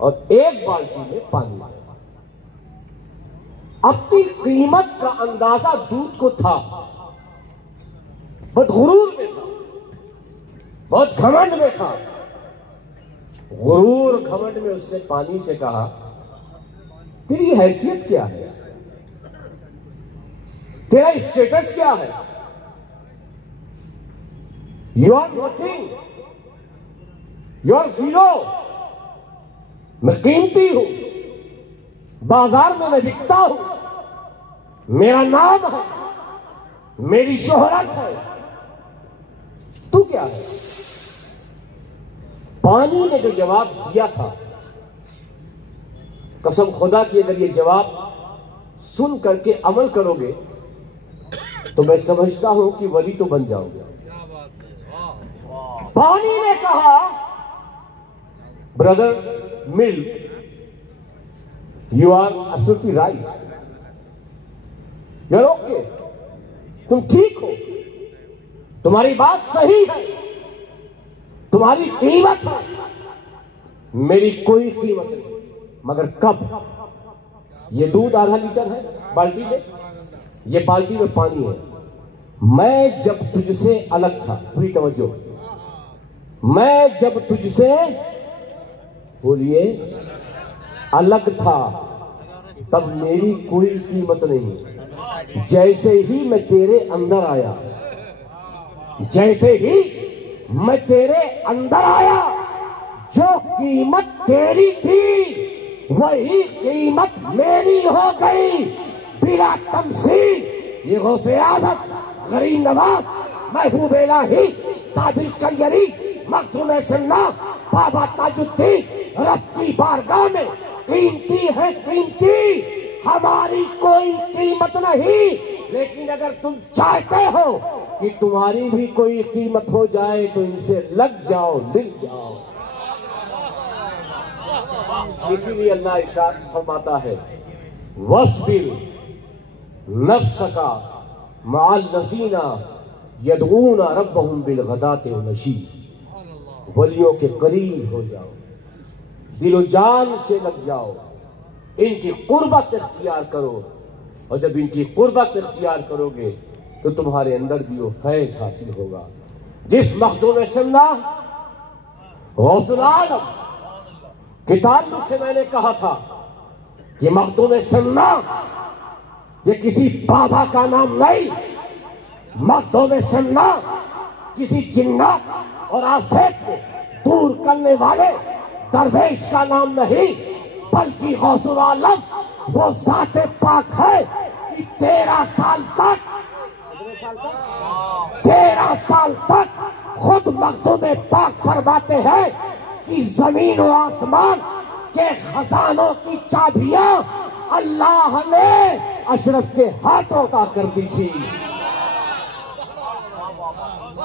और 1 बाल्टी में पानी है। अपनी कीमत का अंदाजा दूध को था, बहुत गुरूर में था, बहुत घमंड में था। गुरूर घमंड में उसने पानी से कहा, तेरी हैसियत क्या है, तेरा स्टेटस क्या है? You are nothing, you are zero. मैं कीमती हूं, बाजार में मैं बिकता हूं, मेरा नाम है, मेरी शोहरत है, तू क्या है? पानी ने जो जवाब दिया था, कसम खुदा की अगर ये जवाब सुन करके अमल करोगे तो मैं समझता हूं कि वली तो बन जाओगे। पानी ने कहा, ब्रदर मिल, you are absolutely right, you are okay, तुम ठीक हो, तुम्हारी बात सही है, तुम्हारी कीमत है, मेरी कोई कीमत नहीं। मगर कब? ये दूध आधा लीटर है बाल्टी में, ये बाल्टी में पानी है। मैं जब तुझसे अलग था, पूरी तवज्जो, मैं जब तुझसे, बोलिए, अलग था तब मेरी कोई कीमत नहीं। जैसे ही मैं तेरे अंदर आया, जैसे ही मैं तेरे अंदर आया, जो कीमत तेरी थी वही कीमत मेरी हो गई, बिला तमसील। ये गौसे आज़म, गरीब नवाज, महबूब इलाही, साबिर कयरी, मखदूम सन्ना, बाबा ताजुद्दीन, रब की बारगाह में कीमती है, कीमती। हमारी कोई कीमत नहीं, लेकिन अगर तुम चाहते हो कि तुम्हारी भी कोई कीमत हो जाए तो इनसे लग जाओ, मिल जाओ। इसीलिए अल्लाह इरशाद फरमाता है, वस्बिर नफ्सका मअल लज़ीना यदऊना रब्बहुम बिल गदाति व नशी। वलियों के करीब हो जाओ, दिलो जान से लग जाओ, इनकी कुर्बत इख्तियार करो, और जब इनकी कुर्बत इख्तियार करोगे तो तुम्हारे अंदर भी वो फैज़ हासिल होगा। जिस मखदूम सन्ना गौसुल आलम के ताल्लुक से मैंने कहा था कि मखदूम सन्ना ये किसी बाबा का नाम नहीं, मखदूम सन्ना किसी जिन्नात और आसेब को दूर करने वाले दरवेश का नाम नहीं, बल्कि गौसुल आलम वो ज़ाते पाक है कि 13 साल तक खुद मखदूम पाक फरमाते हैं कि जमीन और आसमान के खजानों की चाबियां अल्लाह ने अशरफ के हाथों का कर दी थी।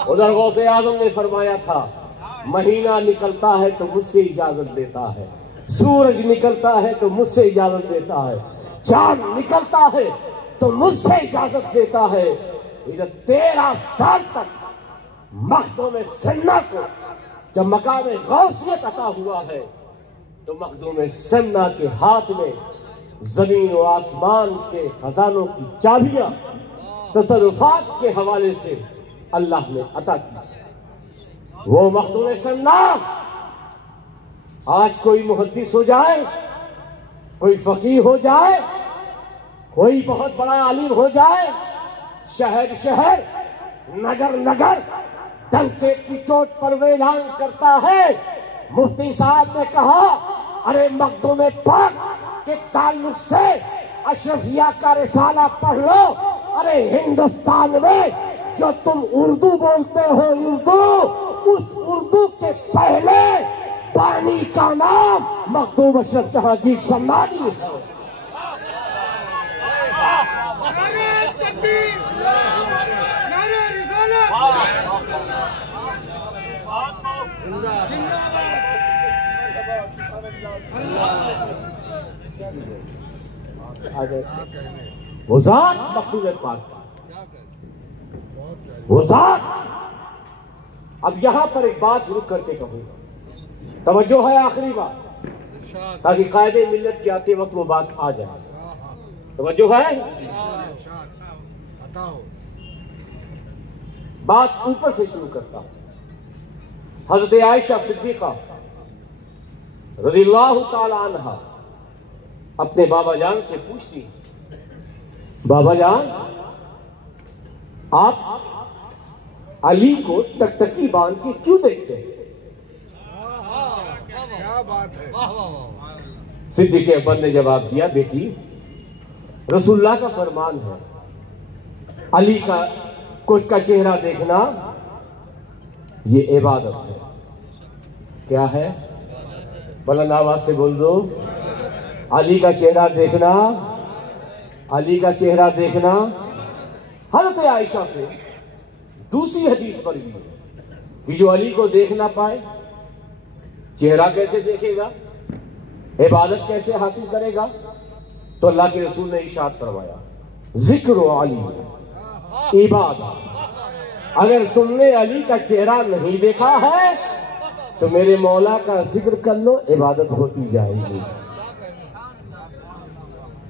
उधर गौसे आजम ने फरमाया था, महीना निकलता है तो मुझसे इजाजत देता है, सूरज निकलता है तो मुझसे इजाजत देता है, चांद निकलता है तो मुझसे इजाजत देता है। इधर 13 साल तक मखदूम सन्ना को जब मकाम गौसियत अता हुआ है तो मखदूम सन्ना के हाथ में जमीन और आसमान के खजानों की चाबियां तसर्रुफात के हवाले से अल्लाह ने अता की। वो मखदूम सन्ना आज कोई मुहद्दिस हो जाए, कोई फकीह हो जाए, कोई बहुत बड़ा आलिम हो जाए, शहर शहर, नगर नगर डंके की चोट पर वे ऐलान करता है। मुफ्ती साहब ने कहा, अरे मखदूम पाक के ताल्लुक से अशरफिया का रिसाला पढ़ लो। अरे हिंदुस्तान में जो तुम उर्दू बोलते हो, उर्दू, उस उर्दू के पहले पानी का नाम मखदूम अशरफ जहांगीर सम्मानी है। नारे तकबीर, नारे रिसालत। वो जात मखलूक पाक, वो जात। अब यहां पर एक बात रुक करके कहूंगा, तवज्जो है, आखिरी बात, ताकि कायदे मिल्लत के आते वक्त वो बात आ जाए। तवज्जो है, बात ऊपर से शुरू करता हूं। हजरत आयशा सिद्दीका रज़ियल्लाहु ताला अन्हा अपने बाबा जान से पूछती है, बाबा जान, आप अली को टकटकी बांध के क्यों देखते हैं? क्या बात है। सिद्दीक़ अकबर ने जवाब दिया, बेटी, रसूलुल्लाह का फरमान है, अली का कुछ का चेहरा देखना ये इबादत है। क्या है? बुलंद आवाज से बोल दो, अली का चेहरा देखना, अली का चेहरा देखना। हज़रत आयशा से दूसरी हदीस पर भी कि जो अली को देख ना पाए, चेहरा कैसे देखेगा, इबादत कैसे हासिल करेगा? तो अल्लाह के रसूल ने इरशाद फरमाया, जिक्र अली इबादत। अगर तुमने अली का चेहरा नहीं देखा है तो मेरे मौला का जिक्र कर लो, इबादत होती जाएगी।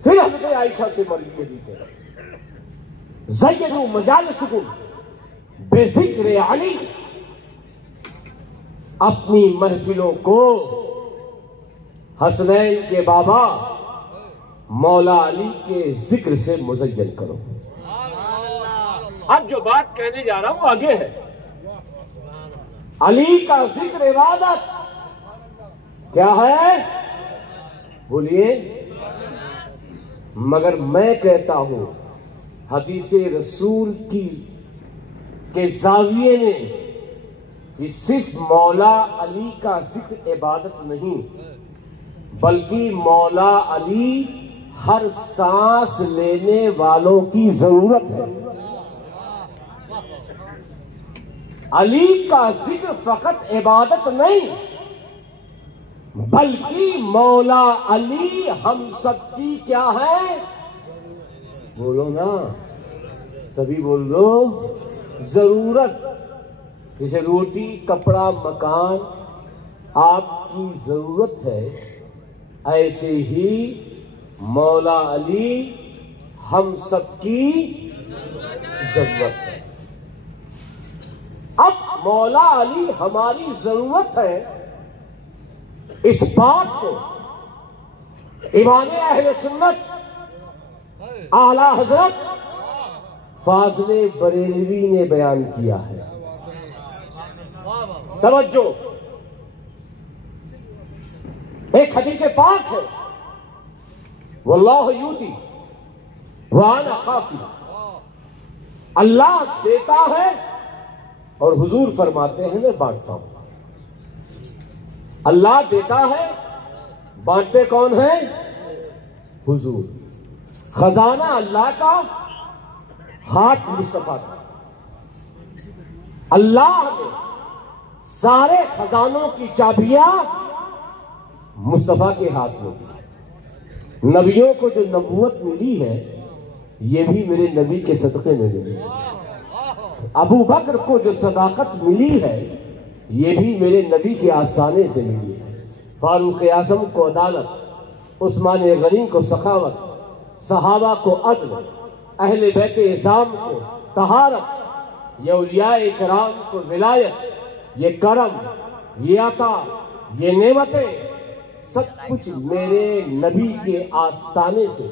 फिर हज़रत आयशा से मरवी हदीस है, ज़य्यनु मजालिसकुम बेज़िक्र अली। अपनी महफिलों को हसनैन के बाबा मौला अली के जिक्र से मुज़य्यन करो। अब जो बात कहने जा रहा हूं आगे है, अली का जिक्र इबादत क्या है? बोलिए। मगर मैं कहता हूं हदीसे रसूल की के जाविये में कि सिर्फ मौला अली का जिक्र इबादत नहीं, बल्कि मौला अली हर सांस लेने वालों की जरूरत है। अली का जिक्र फकत इबादत नहीं, बल्कि मौला अली हम सबकी क्या है? बोलो ना, सभी बोल दो, जरूरत। जैसे रोटी, कपड़ा, मकान आपकी जरूरत है, ऐसे ही मौला अली हम सबकी जरूरत है। अब मौला अली हमारी जरूरत है, इस बात को इमाम अहले सुन्नत आला हजरत फाज़िले बरेलवी ने बयान किया है। तवज्जो, एक हदीस पाक है, वल्लाहु यूती व अना क़ासिम। अल्लाह देता है और हुजूर फरमाते हैं मैं बांटता हूं। अल्लाह देता है, बांटते कौन है? हुजूर। खजाना अल्लाह का, हाथ मुस्तफा का। अल्लाह ने सारे खजानों की चाबियां मुस्तफा के हाथ में दी। नबियों को जो नबूवत मिली है, ये भी मेरे नबी के सदक़े में मिली है। अबू बकर को जो सदाकत मिली है, ये भी मेरे नबी के आसाने से मिली है। फारूक आज़म को अदालत, उस्मान गनी को सखावत, सहाबा को अदल, अहले बैत इज़ाम को तहारत, ये औलियाए किराम को विलायत, ये करम, ये अता, ये नेमतें, सब कुछ मेरे नबी के आस्ताने से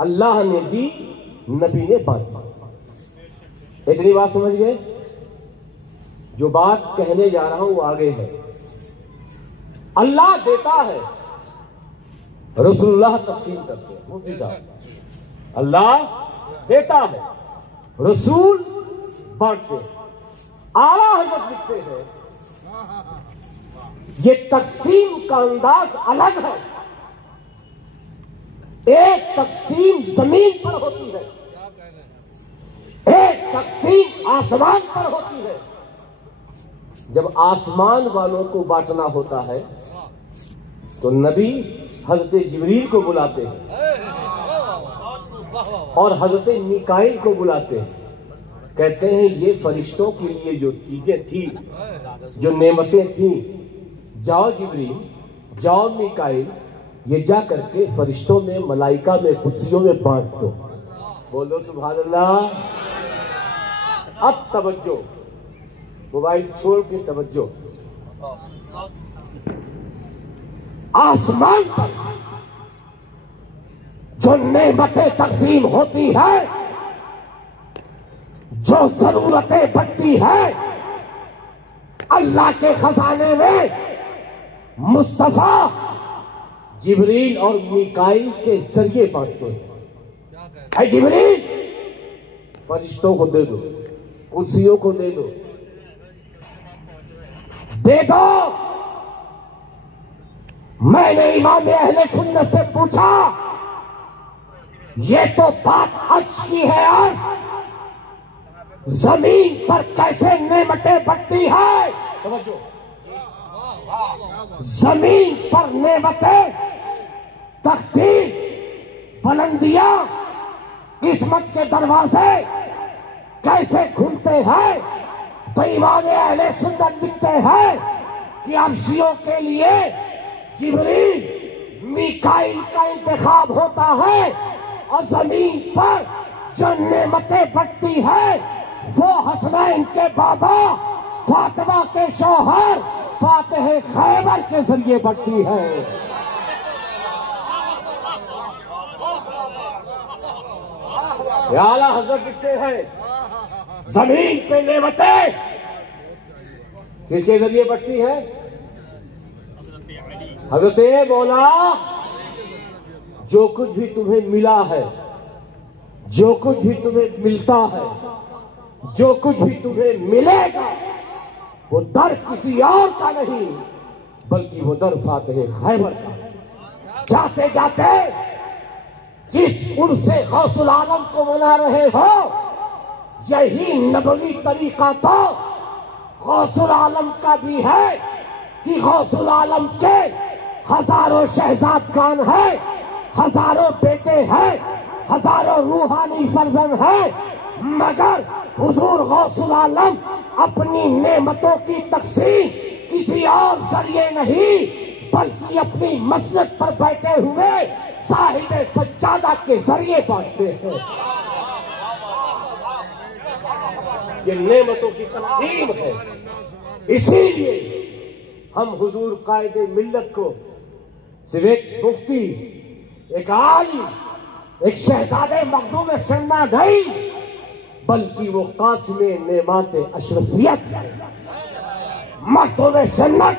अल्लाह ने दी, नबी ने बांटी। इतनी बात समझ गए? जो बात कहने जा रहा हूं वो आगे है। अल्लाह देता है, रसूलुल्लाह तक़सीम करते हैं। मुफ्ती साहब, अल्लाह देता है, रसूल बांटते हैं। आला हज़रत लिखते हैं, ये तक़सीम का अंदाज अलग है। एक तक़सीम जमीन पर होती है, एक तक़सीम आसमान पर होती है। जब आसमान वालों को बांटना होता है तो नबी हजरत जिब्रील को बुलाते हैं और हजरत मिकाइल को बुलाते हैं। कहते हैं ये फरिश्तों के लिए जो चीजें थी, जो नेमतें थी, जाओ जिब्रील, जाओ मिकाइल, ये जा करके फरिश्तों में, मलाइका में, कुर्सियों में बांट दो। बोलो सुभान अल्लाह। अब तवज्जो, मोबाइल छोड़ के तवज्जो। आसमान पर जो नेमतें तकसीम होती है, जो जरूरतें बढ़ती है, अल्लाह के खजाने में मुस्तफा जिब्रील और मिकाइल के जरिए बांटते हैं। ऐ जिब्रील, फरिश्तों को दे दो, कुर्सियों को दे दो, दे दो। मैंने इमाम अहले सुन्नत से पूछा, ये तो बात अर्श की है, अर्श जमीन पर कैसे नेमतें बढ़ती है। समझो, जमीन पर नेमतें, तकदीर, बुलंदियां, किस्मत के दरवाजे कैसे खुलते हैं। तो इमाम अहले सुन्नत लिखते हैं कि अर्शियों के लिए जिब्रील, मिकाइल का इंतखाब होता है और जमीन पर जो नेमतें बढ़ती है वो हसनैन के बाबा, फातिमा के शौहर, फातिह खैबर के जरिए बढ़ती है। आला हजरत लिखते हैं, जमीन पे नेमतें किसके जरिए बढ़ती है। हजरत मौला, जो कुछ भी तुम्हें मिला है, जो कुछ भी तुम्हें मिलता है, जो कुछ भी तुम्हें मिलेगा, वो दर किसी और का नहीं बल्कि वो दर फातिह खैबर का। जाते जाते जिस उर्से गौसुल आलम को मना रहे हो, यही नबवी तरीका तो गौसुल आलम का भी है कि गौसुल आलम के हजारों शहजादगान है, हजारों बेटे हैं, हजारों रूहानी फर्जंद हैं, मगर हुजूर गौसुल आलम अपनी नेमतों की तकसीम किसी और जरिए नहीं बल्कि अपनी मस्जिद पर बैठे हुए साहिब सज्जादा के जरिए बांटते हैं। ये नेमतों की तकसीम है। इसीलिए हम हुजूर कायदे मिल्लत को सिर्फ एक मुफ्ती, एक आलिम, एक शहजादे मखदूम सन्ना नहीं बल्कि वो कासिमे नेमाते अशरफियत, मखदूम सन्नत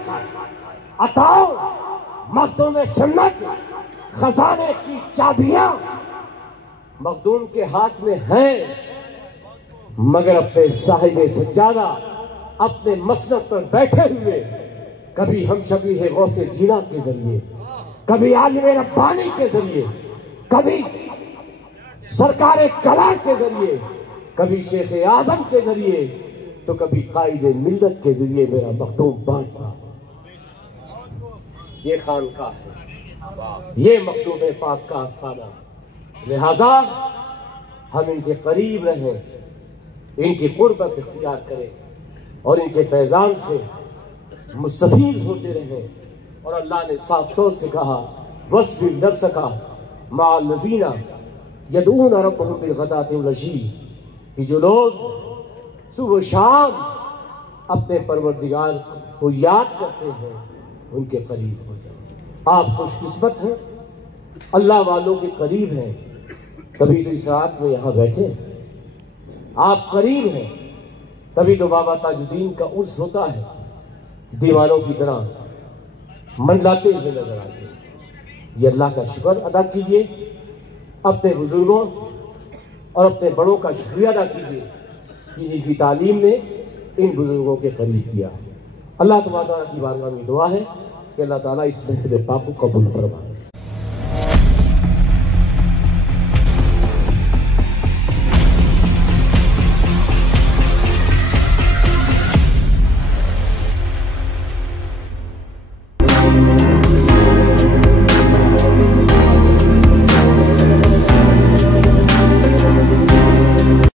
अताओ, मखदूम सन्नत खजाने की चाबियां मखदूम के हाथ में हैं, मगर अपने साहिब सज्जादा, अपने मसनद पर बैठे हुए कभी हम शबीह गौसे जीना के जरिए, कभी आलिम रब्बानी के जरिए, कभी सरकार कला के जरिए, कभी शेख आजम के जरिए, तो कभी कायदे मिल्लत के जरिए मेरा मखदूम बांटा। ये खानका है, ये मखदूम पाक का आस्थाना। लिहाजा हम इनके करीब रहें, इनकी कुर्बत इख्तियार करें और इनके फैजान से मुस्तफीद होते रहें। और अल्लाह ने साफ तौर से कहा, वस्बिर नफ्सका मअल लज़ीना यदऊना रब्बहुम बिल-गदाति वल-अशी, कि जो लोग सुबह शाम अपने परवरदिगार को याद करते हैं उनके करीब हो जाओ। आप खुशकिस्मत हैं, अल्लाह वालों के करीब हैं, तभी तो इस रात में यहाँ बैठे। आप करीब हैं तभी तो बाबा ताजुद्दीन का उर्स होता है, दीवानों की तरह मंडलाते हुए नजर आते हैं। ये अल्लाह का शुक्र अदा कीजिए, अपने बुजुर्गों और अपने बड़ों का शुक्रिया अदा कीजिए कि जिनकी तालीम ने इन बुजुर्गों के करीब किया। अल्लाह तबारक व तआला की बारगाह में दुआ है कि अल्लाह ताला इस महफिल पाक को कबूल फरमाए।